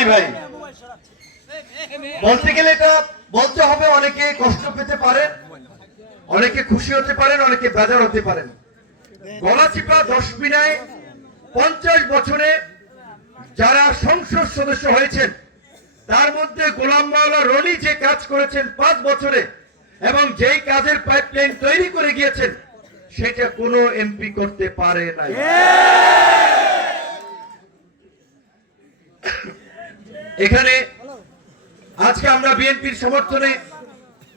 রনি ভাই, বলতে গেলে এটা বলতে হবে, অনেকে কষ্ট পেতে পারেন, অনেকে খুশি হতে পারেন, অনেকে বেজার হতে পারেন। গলাচিপা দশমিনায় 50 বছরে যারা সংসদ সদস্য হয়েছেন তার মধ্যে গোলাম মাওলা রনি যে কাজ করেছেন 5 বছরে এবং যেই কাজের পাইপলাইন তৈরি করে গিয়েছেন সেটা কোনো এমপি করতে পারে নাই। এখানে আজকে আমরা বিএনপির সমর্থনে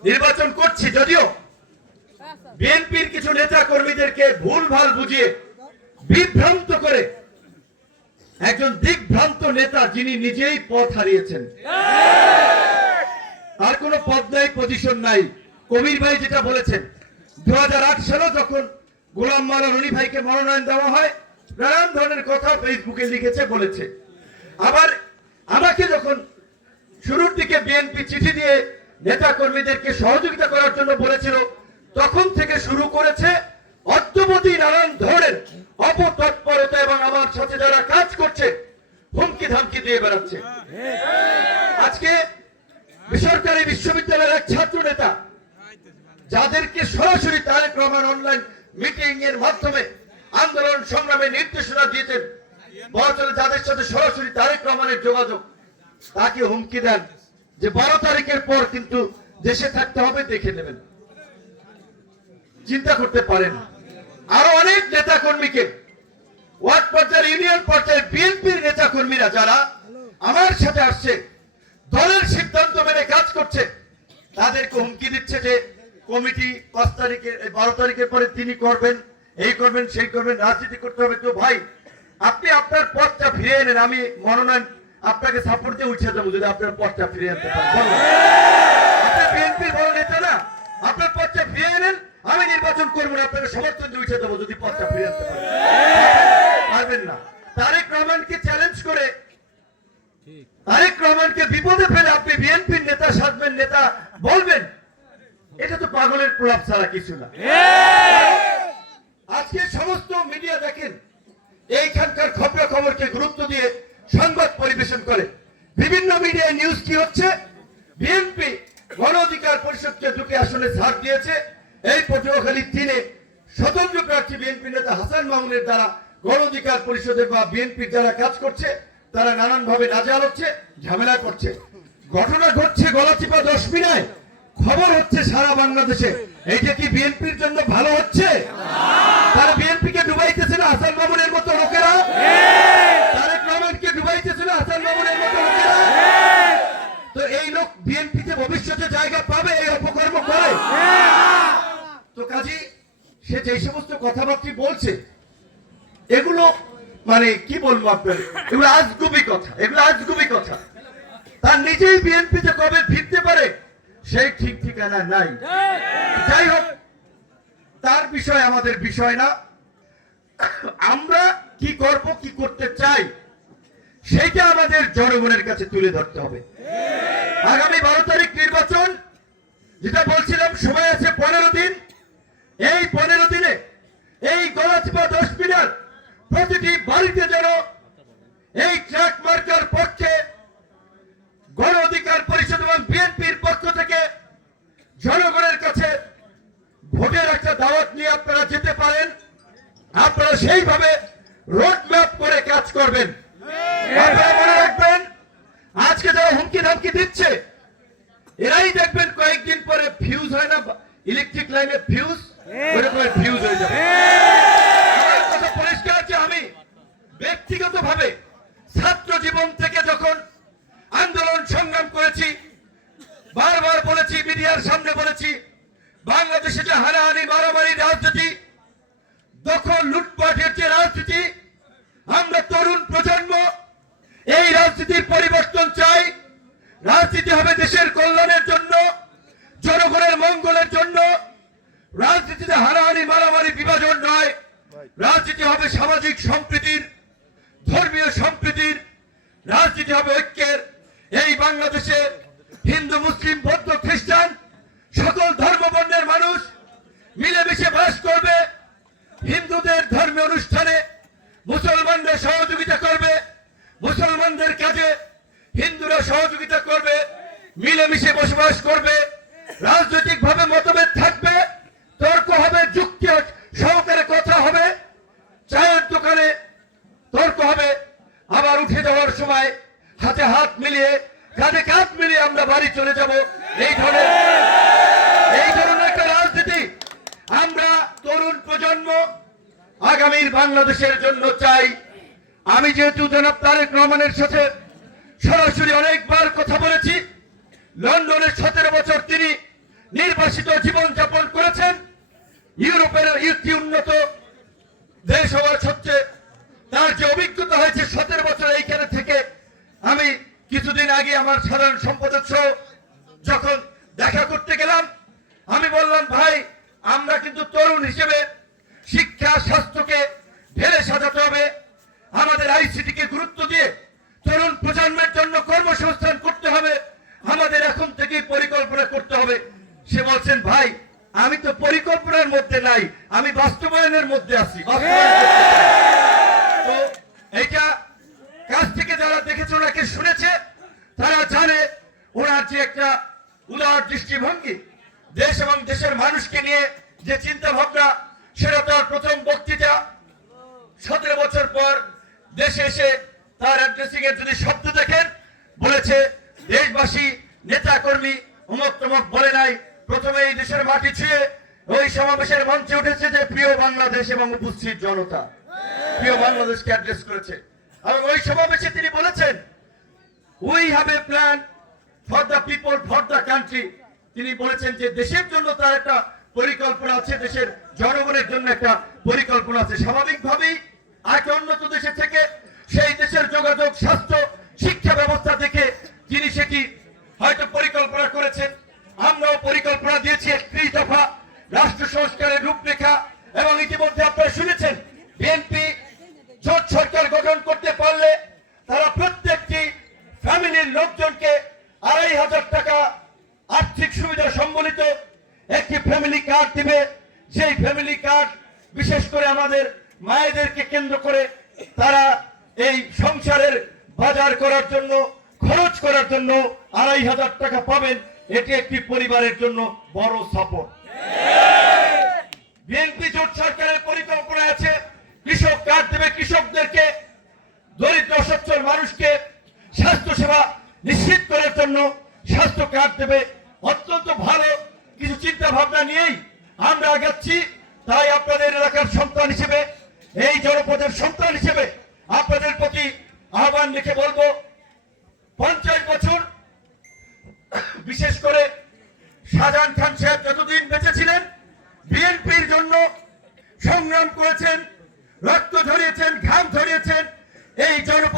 নির্বাচন করছি, যদিও বিএনপির কিছু নেতা কর্মীদেরকে ভুলভাল বুঝিয়ে বিভ্রান্ত করে একজন দিকভ্রান্ত নেতা যিনি নিজেই পথ হারিয়েছেন, আর কোনো পদ নাই, পজিশন নাই। কবির ভাই যেটা বলেছেন 2008 সালে যখন গোলাম মাওলা রনি ভাইকে মনোনয়ন দেওয়া হয় নানান ধরনের কথা ফেসবুকে লিখেছে, বলেছে। আবার আমাকে যখন শুরুর দিকে বিএনপি চিঠি দিয়ে নেতা কর্মীদেরকে সহযোগিতা করার জন্য বলেছিল তখন থেকে শুরু করেছে অদ্যবধি নানান ধরনের অপতৎপরতা এবং আমার সাথে যারা কাজ করছে হুমকি ধামকি দিয়ে বেড়াচ্ছে। আজকে বেসরকারি বিশ্ববিদ্যালয়ের এক ছাত্র নেতা যাদেরকে সরাসরি তারেক রহমান অনলাইন মিটিং এর মাধ্যমে আন্দোলন সংগ্রামে নির্দেশনা দিয়েছেন, যাদের সাথে সরাসরি তারেক রহমানের যোগাযোগ, তাকে হুমকি দেন যে 12 তারিখের পর কিন্তু দেশে থাকতে হবে, দেখে নেবেন। চিন্তা করতে পারেন আরো অনেক নেতা কর্মীকে ওয়ার্ড পর্যায়ে, ইউনিয়ন পর্যায়ে বিএনপির নেতা কর্মীরা যারা আমার সাথে আসছে, দলের সিদ্ধান্ত মেনে কাজ করছে, তাদেরকে হুমকি দিচ্ছে যে কমিটি 5 তারিখে 12 তারিখের পরে তিনি করবেন, এই করবেন, সেই করবেন, রাজনীতি করতে হবে। তো ভাই আপনি আপনার পথটা ফিরিয়ে এনেন, আমি মনোনয়ন আপনাকে সাপোর্ট দিয়ে উঠে যাবো যদি আপনার পথটা ফিরিয়ে আনতে পারেন। আপনি বিএনপির বড় নেতা না, আপনার পথটা ফিরিয়ে এনেন, আমি নির্বাচন করবো না, আপনাকে সমর্থন দিয়ে উঠে যাবো যদি পথটা ফিরিয়ে আনতে পারবেন না। তারেক রহমানকে চ্যালেঞ্জ করে, তারেক রহমানকে বিপদে ফেলে আপনি বিএনপির নেতা সাজবেন, নেতা বলবেন, এটা তো পাগলের প্রলাপ ছাড়া কিছু না। আজকে সমস্ত মিডিয়া দেখেন এইখানকার খবরকে গুরুত্ব দিয়ে সংবাদ পরিবেশন করে। বিভিন্ন মিডিয়ায় নিউজ কি হচ্ছে, বিএনপি গণ অধিকার পরিষদকে 2টি আসনে ছাড় দিয়েছে। এই পটুয়াখালী 3-এ স্বতন্ত্র প্রার্থী বিএনপি নেতা হাসান মামুনের দ্বারা গণ অধিকার পরিষদের বা বিএনপির যারা কাজ করছে তারা নানান ভাবে নাজেহাল হচ্ছে, ঝামেলা করছে। ঘটনা ঘটছে গলাচিপা দশমিনায়, খবর হচ্ছে সারা বাংলাদেশে। এইটা কি বিএনপির জন্য ভালো হচ্ছে? তারা বিএনপিকে ডুবাইতেছে না হাসান মামুনের মতো লোকেরা, তারেক রহমানকে ডুবাইতেছে না হাসান মামুনের মতো লোকেরা। তো এই লোক বিএনপিতে ভবিষ্যতে জায়গা পাবে এই অপকর্ম করে। তো কাজী সে যে সমস্ত কথাবার্তা বলছে এগুলো মানে কি বলবো আপনার, এগুলো আজগুবি কথা, এগুলো আজগুবি কথা। তার নিজেই বিএনপিতে কবে ফিরতে পারে সেই ঠিক ঠিকানা নাই। যাই হোক, তার বিষয় আমাদের বিষয় না। আমরা কি করব, কি করতে চাই সেইটা আমাদের জনগণের কাছে তুলে ধরতে হবে। আগামী 12 তারিখ নির্বাচন, যেটা বলছিলাম সময় আছে 15 দিন। এই 15 দিনে এই গলাচিপা দশমিনার প্রতিটি বাড়িতে যেন এই ট্রাক মার্কার পক্ষে গণ অধিকার পরিষদ এবং বিএনপির পক্ষ থেকে জনগণের কাছে ভোটের একটা দাওয়াত নিয়ে আপনারা যেতে পারেন। আপনারা সেইভাবে রোড ম্যাপ করে কাজ করবেন। আপনারা মনে রাখবেন, আজকে যারা হুমকি ধামকি দিচ্ছে এরাই দেখবেন কয়েকদিন পরে ফিউজ হয় না, ইলেকট্রিক লাইনে ফিউজ, ওরকম ফিউজ হয়ে যাবে। আমার কথা পরিষ্কার যে আমি ব্যক্তিগতভাবে ছাত্র জীবন থেকে যখন আন্দোলন সংগ্রাম করেছি, বারবার বলেছি, মিডিয়ার সামনে বলেছি, বাংলাদেশে যে হানাহানি মারামারি রাজনীতি, দখল লুটপাটের যে রাজনীতি, আমরা তরুণ প্রজন্ম এই রাজনীতির পরিবর্তন চাই। রাজনীতি হবে দেশের কল্যাণের জন্য, জনগণের মঙ্গলের জন্য। রাজনীতিতে হানাহানি মারামারি বিভাজন নয়, রাজনীতি হবে সামাজিক সম্প্রীতির, ধর্মীয় সম্প্রীতির, রাজনীতি হবে ঐক্যের। এই বাংলাদেশে হিন্দু, মুসলিম, বৌদ্ধ, খ্রিস্টান সকল ধর্মবর্ণের মানুষ মিলেমিশে বাস করবে। হিন্দুদের ধর্মীয় অনুষ্ঠানে মুসলমানদের সহযোগিতা করবে, মুসলমানদের কাজে হিন্দুরা সহযোগিতা করবে, মিলেমিশে বসবাস করবে, রাজনৈতিকভাবে মতভেদ থাকবে, তর্ক হবে, যুক্তি সহকারে কথা হবে, চায়ের দোকানে তর্ক হবে, আবার উঠে যাওয়ার সময় হাতে হাত মিলিয়ে কাঁধে কাঁধ মিলিয়ে আমরা বাড়ি চলে যাব। এই ধরনের একটা রাজনীতি আমরা তরুণ প্রজন্ম আগামীর বাংলাদেশের জন্য চাই। আমি যেহেতু জনাব তারেক রহমানের সাথে সরাসরি অনেকবার কথা বলেছি, লন্ডনে 17 বছর তিনি নির্বাসিত জীবন যাপন করেছেন, ইউরোপের একটি উন্নত দেশ হওয়ার সত্ত্বে তার যে অভিজ্ঞতা হয়েছে 17 বছর এইখানে থেকে, আমি কিছুদিন আগে আমার সাধারণ সম্পাদক সহ যখন দেখা করতে গেলাম, আমি বললাম ভাই আমরা কিন্তু তরুণ হিসেবে শিক্ষা স্বাস্থ্যকে ঢেলে সাজাতে হবে, আমাদের আইসিটিকে গুরুত্ব দিয়ে তরুণ প্রজন্মের জন্য কর্মসংস্থান করতে হবে, আমাদের এখন থেকেই পরিকল্পনা করতে হবে। সে বলছেন ভাই আমি তো পরিকল্পনার মধ্যে নাই, আমি বাস্তবায়নের মধ্যে আছি। তো এইটা কাছ থেকে যারা দেখেছে ওনাকে শুনেছে তারা জানে ওনার যে একটা উদার দৃষ্টিভঙ্গি, দেশ এবং দেশের মানুষকে নিয়ে যে চিন্তা ভাবনা, সেটা তার প্রথম বক্তৃতা। 17 বছর পর দেশে এসে তার অ্যাড্রেসিং এর যদি শব্দ দেখেন, বলেছে দেশবাসী নেতা কর্মী অমুক তমুক বলে নাই, প্রথমে এই দেশের মাটি ছুঁয়ে ওই সমাবেশের মঞ্চে উঠেছে যে প্রিয় বাংলাদেশ এবং উপস্থিত জনতা, প্রিয় বাংলাদেশকে অ্যাড্রেস করেছে। এবং ওই সমাবেশে তিনি বলেছেন we have a plan for the people for the country. তিনি বলেছেন যে দেশের জন্য তার একটা পরিকল্পনা আছে, দেশের জনগণের জন্য একটা পরিকল্পনা আছে। স্বাভাবিকভাবেই এক উন্নত দেশে থেকে সেই দেশের যোগাযোগ, স্বাস্থ্য, শিক্ষা ব্যবস্থা দেখে তিনি সেটি হয়তো পরিকল্পনা করেছেন। আমরাও পরিকল্পনা দিয়েছি 31 দফা রাষ্ট্র সংস্কারের রূপরেখা, এবং ইতিমধ্যে আপনারা শুনেছেন বিএনপি জোট সরকার গঠন করতে পারলে তারা প্রত্যেকটি ফ্যামিলির লোকজনকে 2500 টাকা আর্থিক সুবিধা সম্বলিত একটি ফ্যামিলি কার্ড দিবে। সেই ফ্যামিলি কার্ড বিশেষ করে আমাদের মায়েদেরকে কেন্দ্র করে তারা এই সংসারের বাজার করার জন্য, খরচ করার জন্য 2500 টাকা পাবেন। এটি একটি পরিবারের জন্য বড় সাপোর্ট। বিএনপি জোট সরকারের পরিকল্পনা আছে কৃষক কার্ড দেবে, কৃষকদেরকে, দরিদ্র অসচ্ছল মানুষকে স্বাস্থ্য সেবা নিশ্চিত করার জন্য স্বাস্থ্য কার্ড দেবে। অত্যন্ত ভালো কিছু চিন্তা ভাবনা নিয়েই আমরা আগাচ্ছি। তাই আপনাদের এলাকার সন্তান হিসেবে, এই জনপদের সন্তান হিসেবে আপনাদের প্রতি আহ্বান রেখে বলবো 50 বছর বিশেষ করে শাহজাহান খান সাহেব যতদিন বেঁচে ছিলেন বিএনপির জন্য সংগ্রাম করেছেন, রক্ত ঝরিয়েছেন, ঘাম ঝরিয়েছেন। এই জনপদ